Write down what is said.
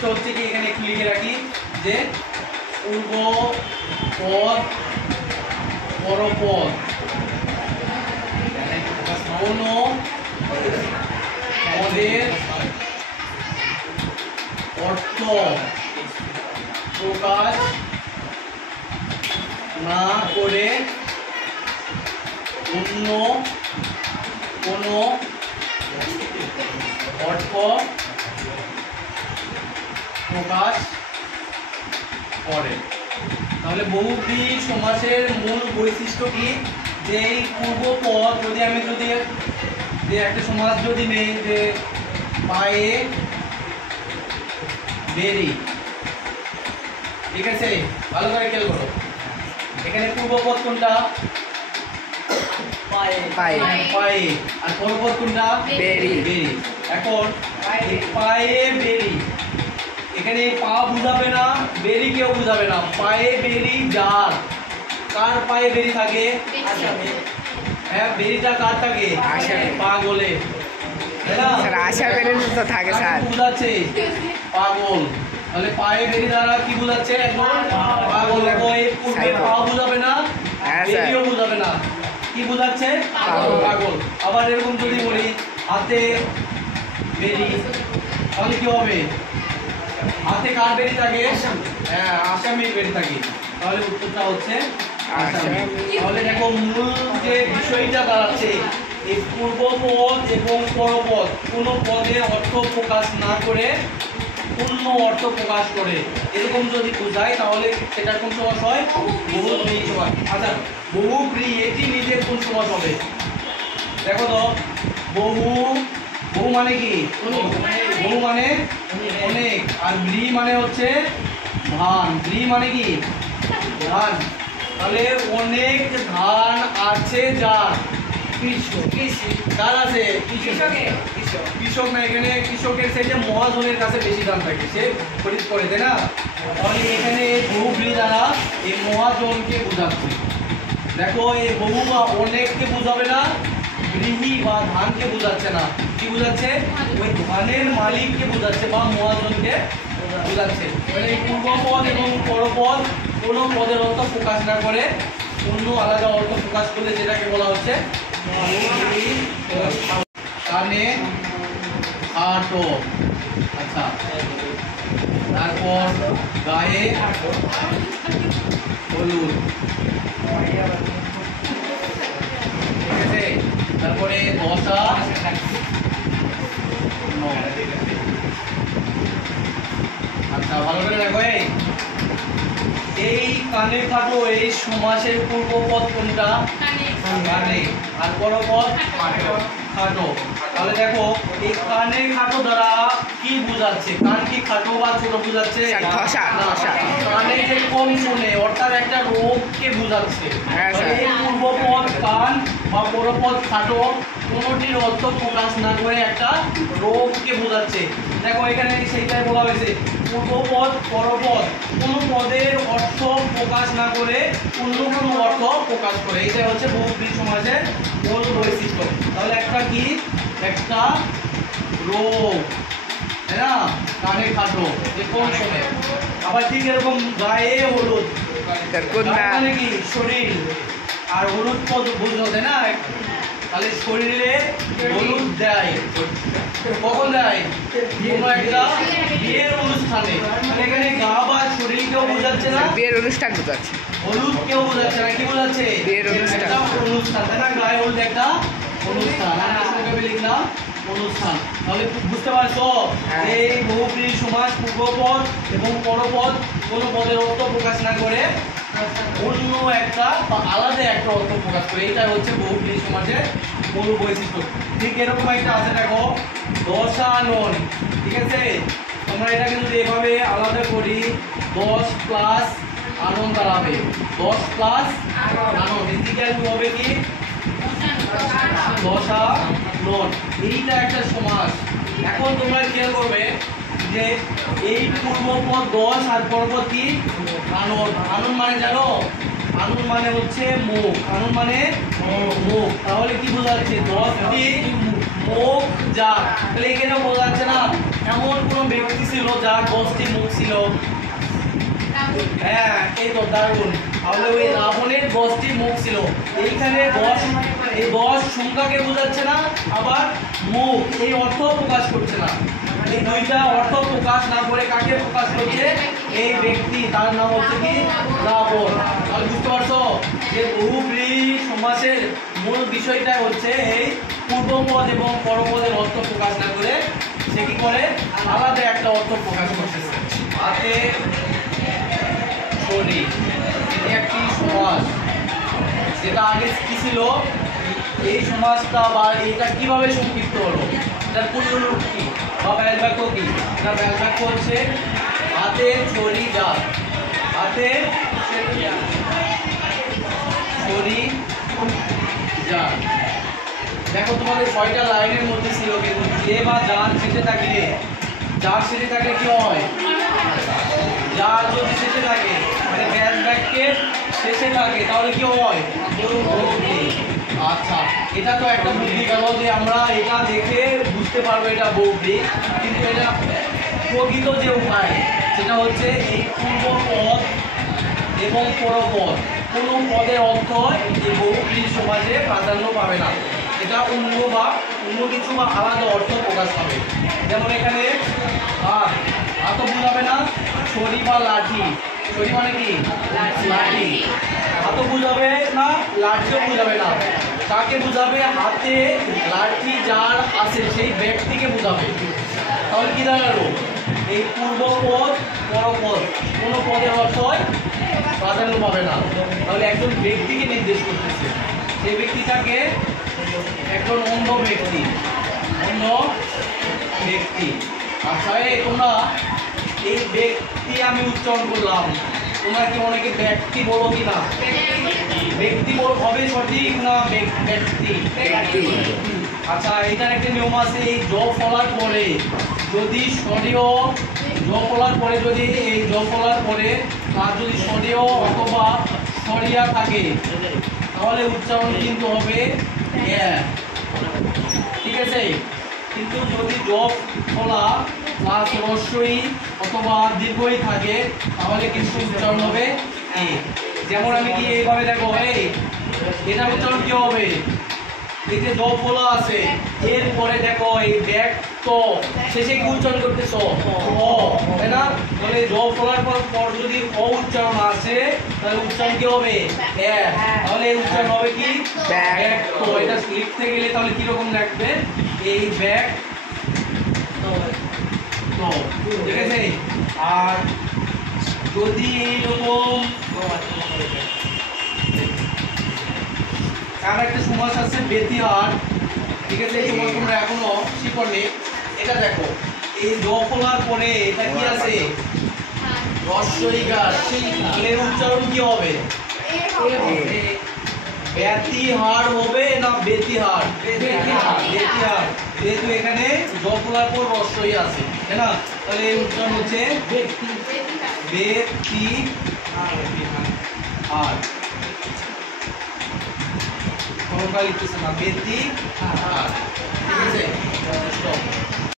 বৈশিষ্ট্য হচ্ছে কি, এখানে একটু লিখে রাখি যে পূর্ব পদ পরপদ কোনো পদের অর্থ প্রকাশ না করে অন্য কোনো অর্থ প্রকাশ করে। তাহলে বহুব্রী সমাসের মূল বৈশিষ্ট্য কি, যে এই পূর্বপদ যদি যে একটা সমাস যদি নেই যে পায়ে বেরি, ঠিক আছে, ভালো করে খেয়াল করো। এখানে পূর্বপদ কোনটা? পায়ে। আর পরপদ কোনটা? বেরি। এখন পায়ে বেরি, এখানে পা বুঝাবে না, বেরি কেউ বুঝাবে না। পায়ে বেরি যার, কার পায়ে বেরি থাকে? হ্যাঁ, বেরিটা কার থাকে? পাগলে, বুঝাচ্ছে পাগল। তাহলে পায়ে বেরি দ্বারা কি বুঝাচ্ছে? একদম পাগল। দেখো এই পূর্বে পা বুঝাবে না, বেরিও বুঝাবে না, কি বুঝাচ্ছে? পাগল। আবার এরকম যদি বলি হাতে বেরি, তাহলে কি হবে? হাতে কার বেরি থাকে? হ্যাঁ, আসামির বেরি থাকে। তাহলে উত্তরটা হচ্ছে আসামি। তাহলে দেখো মূল যে বিষয়টা দাঁড়াচ্ছে, এই পূর্বপদ এবং পরপদ কোনো পদের অর্থ প্রকাশ না করে পূর্ণ অর্থ প্রকাশ করে, এরকম যদি বোঝায় তাহলে সেটা কোন সমাস হয়? বহুব্রী সমাস। আচ্ছা, বহুব্রী এটি নিজে কোন সমাস হবে? দেখো তো, বহু মানে কি? বহু মানে অনেক, আর ব্রী মানে হচ্ছে ধান। ব্রী মানে কি? ধান। তাহলে অনেক ধান আছে যার, কার আছে? কৃষক না, এখানে কৃষকের থেকে মহাজনের কাছে বেশি দাম থাকে, সে খরিদ করে, তাই না? তাহলে এখানে বহুব্রী দ্বারা এই মহাজনকে বোঝাচ্ছে। দেখো এই বহু বা অনেককে বোঝাবে না, গৃহী বা ধানকে বোঝাচ্ছে না, কি বোঝাচ্ছে? ওই ধানের মালিককে বোঝাচ্ছে বা মহাজনকে বোঝাচ্ছে। মানে এই পূর্বপদ এবং পরপদ কোনো পদের অর্থ প্রকাশ না করে অন্য আলাদা অর্থ প্রকাশ করলে যেটাকে বলা হচ্ছে কানে খাটো। আচ্ছা, তারপর গায়ে হলুদ, ঠিক আছে। তারপরে দশা আচ্ছা, ভালো করে দেখো, এই কানে খাটো এই সমাসের পূর্বপদ কোনটা? কানে। আর পরপদ খাটো। তাহলে দেখো এই কানে খাটো দ্বারা কি বোঝাচ্ছে? কান কি খাটো বা ছোট বোঝাচ্ছে? কানে যে কম শোনে, অর্থাৎ একটা রোগকে বোঝাচ্ছে। এই পূর্বপদ কান বা পরপদ খাটো কোনোটির অর্থ প্রকাশ না করে একটা রোগকে বোঝাচ্ছে। দেখো এখানে সেইটাই বলা হয়েছে, পূর্বপদ পরপদ কোনো পদের অর্থ প্রকাশ না করে অন্য কোনো অর্থ প্রকাশ করে, এটাই হচ্ছে বহুব্রী সমাসের মূল বৈশিষ্ট্য। তাহলে একটা কি? একটা রোগ, তাই না? কানে খাটো, যে কম শোনে। আবার ঠিক এরকম গায়ে হলুদ, মানে কি? শরীর। আর হলুদ পদ বুঝলো, তাই না? তাহলে শরীরে হলুদ দেয়, কখন দেয়? কোনো একটা বিয়ের অনুষ্ঠানে। এখানে গা বা শরীর কেউ বোঝাচ্ছে না, বিয়ের অনুষ্ঠান বোঝাচ্ছে। হলুদ কেউ বোঝাচ্ছে না, কি বোঝাচ্ছে? বিয়ের অনুষ্ঠান, তাই না? গায়ে হলুদ একটা অনুষ্ঠান, আমরা লিখলাম অনুষ্ঠান। তাহলে বুঝতে পারছো এই বহুব্রী সমাস পূর্বপদ এবং পরপদ কোনো পদের অর্থ প্রকাশ না করে অন্য একটা বা আলাদা একটা অর্থ প্রকাশ করে, এটা হচ্ছে বহুব্রী সমাসের মূল বৈশিষ্ট্য। ঠিক এরকম একটা আছে, দেখো দশানন, ঠিক আছে। তোমরা এটাকে যদি এভাবে আলাদা করি, 10 প্লাস আনন দাঁড়াবে, 10 প্লাস আনন, ইন্টিগ্রাল হবে কি? দশানন। এইটা একটা সমাস। এখন তোমরা খেয়াল করবে যে এই পূর্বপদ 10 আর পরপদ কি? আনন। আনন মানে জানো? আনন মানে হচ্ছে মুখ। আনন মানে মুখ। তাহলে কি বোঝাচ্ছে? 10টি মুখ যা, তাহলে এখানে বোঝাচ্ছে না এমন কোন ব্যক্তি ছিল যার 10টি মুখ ছিল? হ্যাঁ, এই তো দারুণ। তাহলে ওই রাবণের 10টি মুখ ছিল। এইখানে 10, এই 10 সংখ্যাকে বোঝাচ্ছে না, আবার মুখ এই অর্থ প্রকাশ করছে না। এই দুইটা অর্থ প্রকাশ না করে কাকে প্রকাশ করছে? এই ব্যক্তি, তার নাম হচ্ছে কি? রাবণ। তাহলে বুঝতে পারছো যে বহুব্রীহি সমাসের মূল বিষয়টা হচ্ছে এই পূর্বপদ এবং পরপদের অর্থ প্রকাশ না করে সে কি করে? আলাদা একটা অর্থ প্রকাশ করতেছে। হাতে ছড়ি, এটি একটি সমাস, যেটা আগে কি ছিল? এই সমাজটা বা এটা কিভাবে সংক্ষিপ্ত হলো? এটার পূর্ণরূপ কি বা ব্যাস বাক্য কি? এটা ব্যাস বাক্য হচ্ছে হাতে ছড়ি যার, হাতে ছড়ি যার। দেখো তোমাদের 6টা লাইনের মধ্যে ছিল, কিন্তু যে বা যার শেষে থাকলে, যার শেষে থাকলে কি হয়? যার যদি শেষে থাকে মানে ব্যাস বাক্যের শেষে থাকে তাহলে কি হয়? বহুব্রীহি। আচ্ছা, এটা তো একটা বুদ্ধি গেল যে আমরা এটা দেখে বুঝতে পারবো এটা বহুব্রীহি, কিন্তু এটা প্রকৃত যে উপায় সেটা হচ্ছে এই পূর্বপদ এবং পরপদ কোনো পদের অর্থ এই বহুব্রীহি সমাজে প্রাধান্য পাবে না। এটা অন্য কিছু বা আলাদা অর্থ প্রকাশ পাবে। যেমন এখানে হাত বুঝাবে না, ছড়ি বা লাঠি। ছড়ি মানে কি? লাঠি। হাত বুঝাবে না, লাঠিও বুঝাবে না। কাকে বুঝাবে? হাতে লাঠি যার আছে সেই ব্যক্তিকে বুঝাবে। তাহলে কি দাঁড়ালো? এই পূর্বপদ পরপদ কোনো পদের অর্থ প্রাধান্য পাবে না। তাহলে একজন ব্যক্তিকে নির্দেশ করতেছে, সেই ব্যক্তিটাকে একজন অন্ধ ব্যক্তি, অন্ধ ব্যক্তি। আচ্ছা, এই তোমরা এই ব্যক্তি আমি উচ্চারণ করলাম, তোমরা কি অনেকে ব্যক্তি বলো কি না? ব্যক্তি হবে সঠিক না ব্যক্তি? আচ্ছা, এটার একটা নিয়ম আছে, এই জ ফলার পরে যদি স্বরীয়, জ ফলার পরে যদি এই জ ফলার পরে আর যদি স্বরীয় অথবা স্বরিয়া থাকে তাহলে উচ্চারণ কিন্তু হবে ঠিক আছে। কিন্তু যদি জ ফলা প্লাস রস্বই অথবা দীর্ঘই থাকে তাহলে কিন্তু উচ্চারণ হবে এ। যেমন আমি কি এইভাবে দেখো, এই এটা উচ্চারণ কি হবে? এই যে জ ফলা আছে এরপরে দেখো এই ব্যাক তো শেষে কি উচ্চারণ করতেছ? অ, তাই না? তাহলে জ ফলার পর যদি অ উচ্চারণ আসে তাহলে উচ্চারণ কি হবে? এ। তাহলে এই উচ্চারণ হবে কি? ব্যাক তো। এটা লিখতে গেলে তাহলে কি রকম লাগবে? এই ব্যাক তো, ঠিক আছে। আর যদি এইরকম আর একটা সমাস আছে ব্যতিহার, ঠিক আছে। এই সমাস তোমরা এখনো শিখনি। এটা দেখো, এই জ ফলার পরে এটা কি আছে? রস্বই গার। এর উচ্চারণ কি হবে? ব্যতিহার হবে না ব্যতিহার? ব্যতিহার। যেহেতু এখানে জ ফলার পর রস্বই আছে, তাই না? তাহলে এই উচ্চারণ হচ্ছে ব্যতিহার। লিখতেছে না ব্যতিহার, ঠিক আছে।